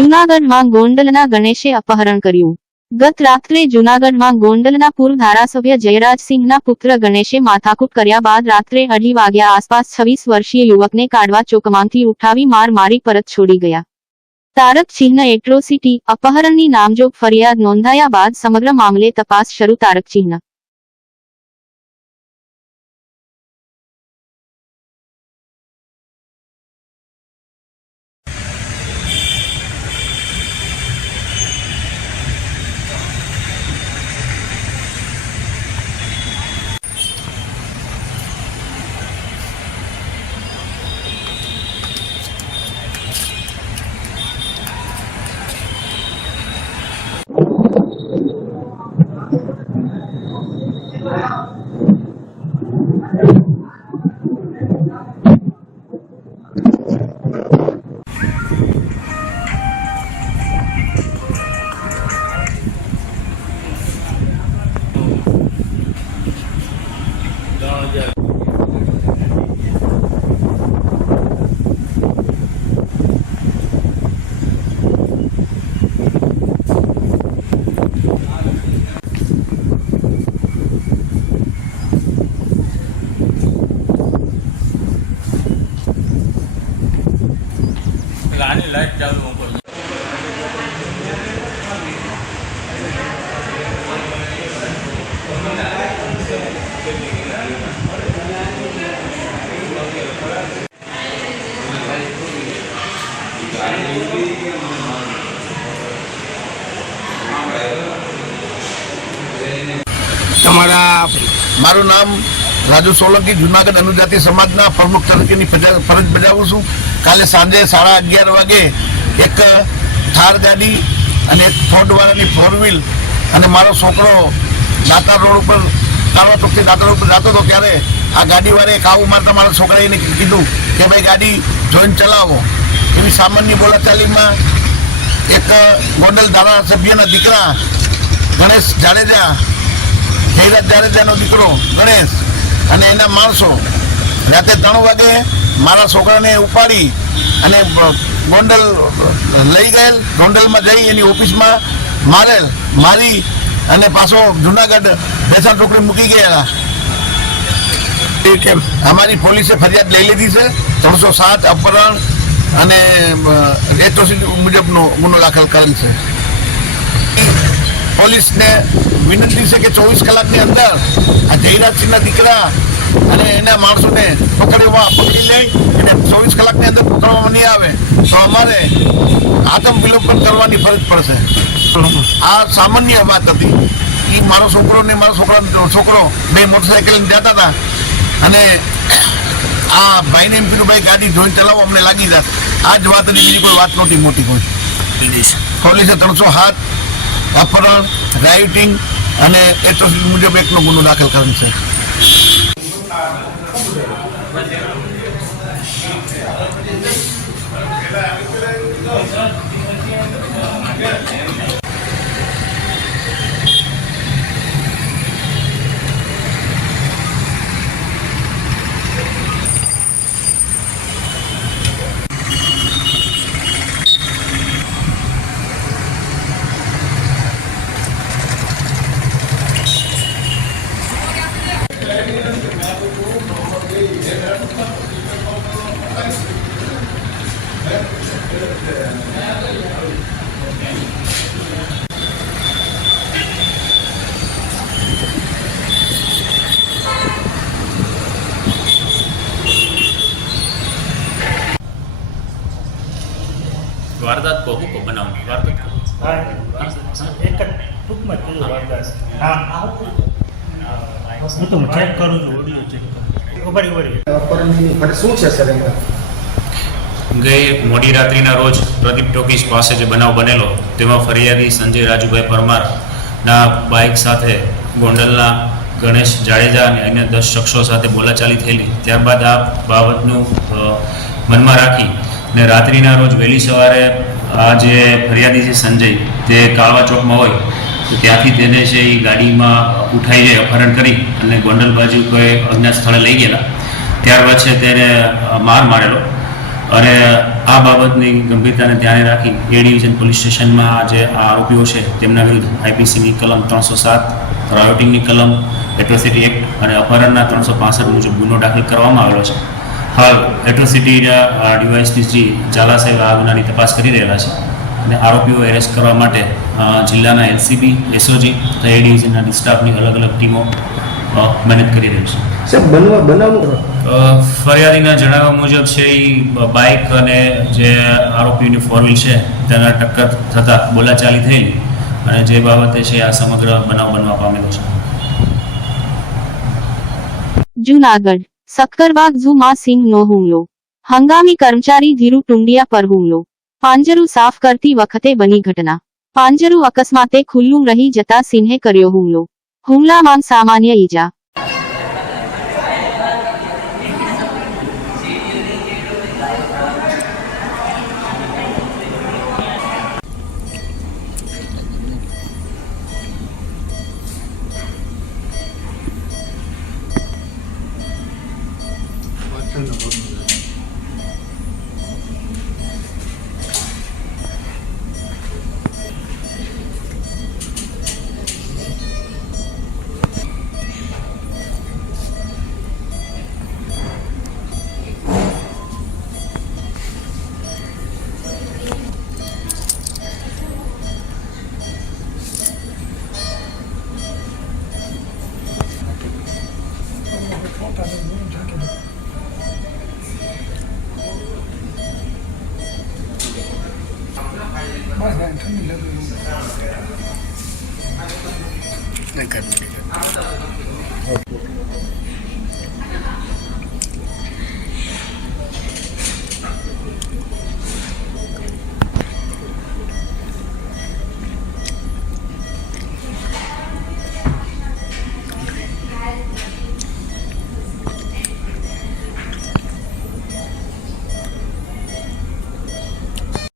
જૂનાગઢમાં ગોંડલના ગણેશે અપહરણ કર્યું। ગત રાત્રે જૂનાગઢમાં ગોંડલના પૂર્વ ધારાસભ્ય જયરાજસિંહના પુત્ર ગણેશે માથાકૂટ કર્યા બાદ રાત્રે 2:30 વાગ્યા આસપાસ 26 વર્ષીય યુવકને કાઢવા ચોકમાંથી ઉઠાવી માર મારી પરત છોડી ગયા। તારક ચિહ્ન એટ્રોસિટી અપહરણની નામજોગ ફરિયાદ નોંધાયા બાદ સમગ્ર મામલે તપાસ શરૂ। તારક ચિહ્ન लाइट चालू हो गई। મારું નામ રાજુ સોલંકી જૂનાગઢ અનુજાતિ સમાજના પ્રમુખ તરીકેની ફરજ બજાવું છું। કાલે સાંજે 11:30 વાગે એક થાર ગાડી અને એક ફોર્ડવાળાની 4 વ્હીલ અને મારો છોકરો દાતાર રોડ ઉપર કાળવા ચોકથી દાતાર રોડ ઉપર જતો હતો ત્યારે આ ગાડીવાળાએ કાબુ મારતા મારા છોકરાએ એને કીધું કે ભાઈ ગાડી જોઈને ચલાવો। એવી સામાન્ય બોલાચાલીમાં એક ગોંડલ ધારાસભ્યના દીકરા ગણેશ જાડેજા જયરાજ જાડેજાનો દીકરો ગણેશ અને એના માણસો રાતે 3 વાગે મારા છોકરાને ઉપાડી અને ગોંડલ લઈ ગયેલ। ગોંડલમાં જઈ એની ઓફિસમાં મારી અને પાછો જૂનાગઢ બેસાણ ચોકડી મૂકી ગયા। અમારી પોલીસે ફરિયાદ લઈ લીધી છે। 307 અપહરણ અને એટ્રોસિટી મુજબનો ગુનો દાખલ કરેલ છે। પોલીસને વિનંતી છે કે 24 કલાકની અંદર આ જયરાજસિંહના દીકરા અને એના માણસોને પકડી લઈ અને 24 કલાકની અંદર પકડવામાં નહીં આવે તો અમારે આત્મ વિલોપન કરવાની ફરજ પડશે। આ સામાન્ય વાત હતી। એ મારો છોકરો ને મારો છોકરો બે મોટરસાઇકલ જતા હતા અને આ ભાઈને એમ કીધું ભાઈ ગાડી જોઈને ચલાવો અમને લાગી જાય। આ જ વાત હતી, બીજી કોઈ વાત નહોતી મોટી કોઈ। પોલીસે 307 અપહરણ, રાઇટિંગ અને એટ્રોસિટી મુજબ એકનો ગુનો દાખલ કરેલ છે। वारदात को बनाओ वारदात एक टूक में चलो वारदात हाँ હું તો ચેક કરું છું ઓડિયો ચેક ગઈ મોડી રાત્રિના રોજ પ્રદીપ ટોકીસ પાસે જે બનાવ બનેલો તેમાં ફરિયાદી સંજય રાજુભાઈ પરમારના બાઇક સાથે ગોંડલના ગણેશ જાડેજા અને અન્ય 10 શખ્સો સાથે બોલાચાલી થયેલી। ત્યારબાદ આ બાબતનું મનમાં રાખી ને રાત્રિના રોજ વહેલી સવારે આ જે ફરિયાદી છે સંજય તે કાળવા ચોકમાં હોય તો ત્યાંથી તેને છે એ ગાડીમાં ઉઠાઈ જાય અપહરણ કરી અને ગોંડલ બાજુ કોઈ અજ્ઞાત સ્થળે લઈ ગયેલા। ત્યારબાદ છે તેને માર મારેલો અને આ બાબતની ગંભીરતાને ધ્યાને રાખી એ ડિવિઝન પોલીસ સ્ટેશનમાં જે આ આરોપીઓ છે તેમના વિરુદ્ધ આઈપીસીની કલમ 307, રાયોટિંગની કલમ, એટ્રોસિટી એક્ટ અને અપહરણના 365 મુજબ ગુનો દાખલ કરવામાં આવેલો છે. હાલ એટ્રોસિટીના ડીવાયએસપી ઝાલા સાહેબ આ ગુનાની તપાસ કરી રહેલા છે અને આરોપીઓ એરેસ્ટ કરવા માટે જિલ્લાના એલસીબી, એસઓજી તથા એ ડિવિઝનના સ્ટાફની અલગ અલગ ટીમો મહેનત કરી રહી છે. ફરિયાદીના જણાવ્યા મુજબ છે એ બાઇક અને જે આરોપીની ફોર વ્હીલ છે તેના ટક્કર થતાં બોલાચાલી થયેલી અને જે બાબતે છે આ સમગ્ર બનાવ બનવા પામેલો છે. જૂનાગઢ સક્કરબાગ ઝૂમાં સિંહનો હુમલો. હંગામી કર્મચારી ધીરુ ટુંડિયા પર હુમલો. પાંજરું સાફ કરતી વખતે બની ઘટના. પાંજરું અકસ્માતે ખુલ્લું રહી જતા સિંહે કર્યો હુમલો. હુમલામાં સામાન્ય ઈજા.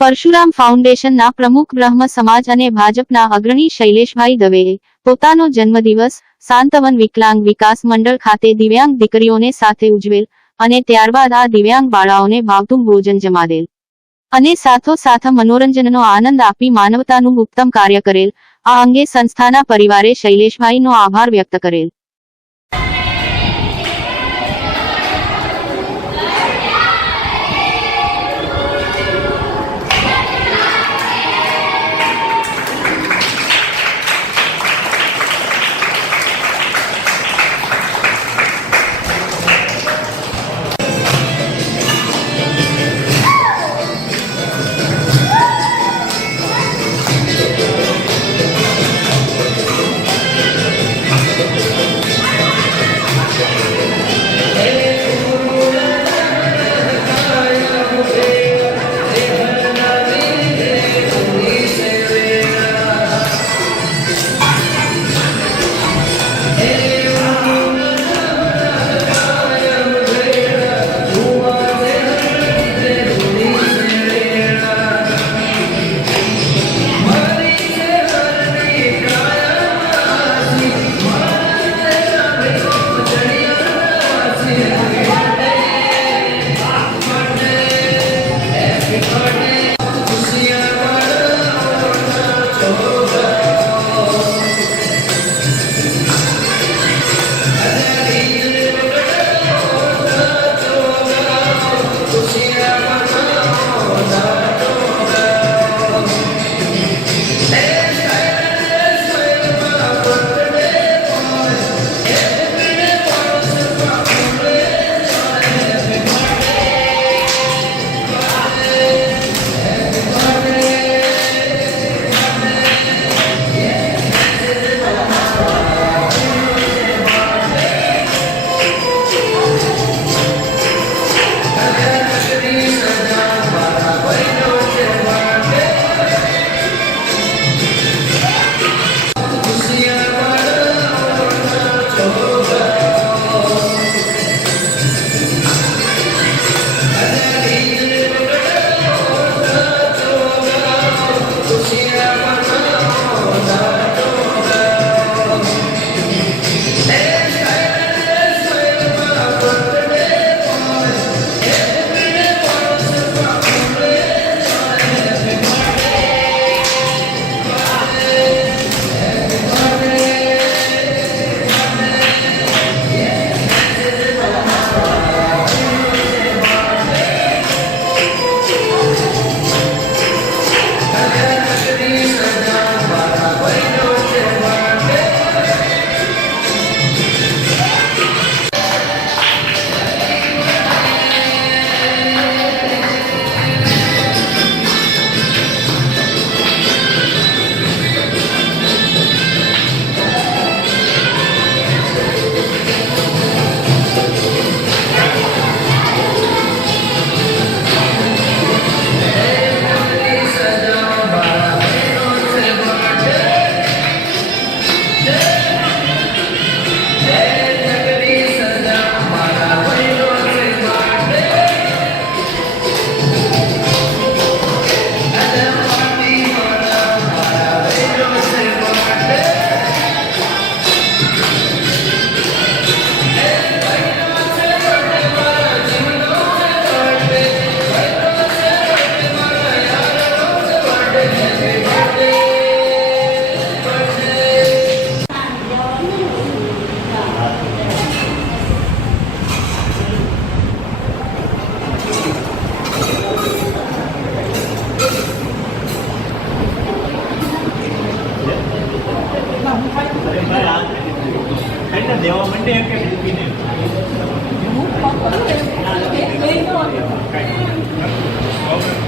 પરશુરામ ફાઉન્ડેશનના પ્રમુખ બ્રહ્મ સમાજ અને ભાજપના અગ્રણી શૈલેષભાઈ દવેએ પોતાનો જન્મદિવસ સાંતવન વિકલાંગ વિકાસ મંડળ ખાતે દિવ્યાંગ દીકરીઓને સાથે ઉજવેલ અને ત્યારબાદ આ દિવ્યાંગ બાળાઓને ભાવતું ભોજન જમાડેલ અને સાથોસાથ મનોરંજનનો આનંદ આપી માનવતાનું ઉત્તમ કાર્ય કરેલ. આ અંગે સંસ્થાના પરિવારે શૈલેષભાઈનો આભાર વ્યક્ત કરેલ. લેવા માંડે કે મૂકીને હું પકડું એ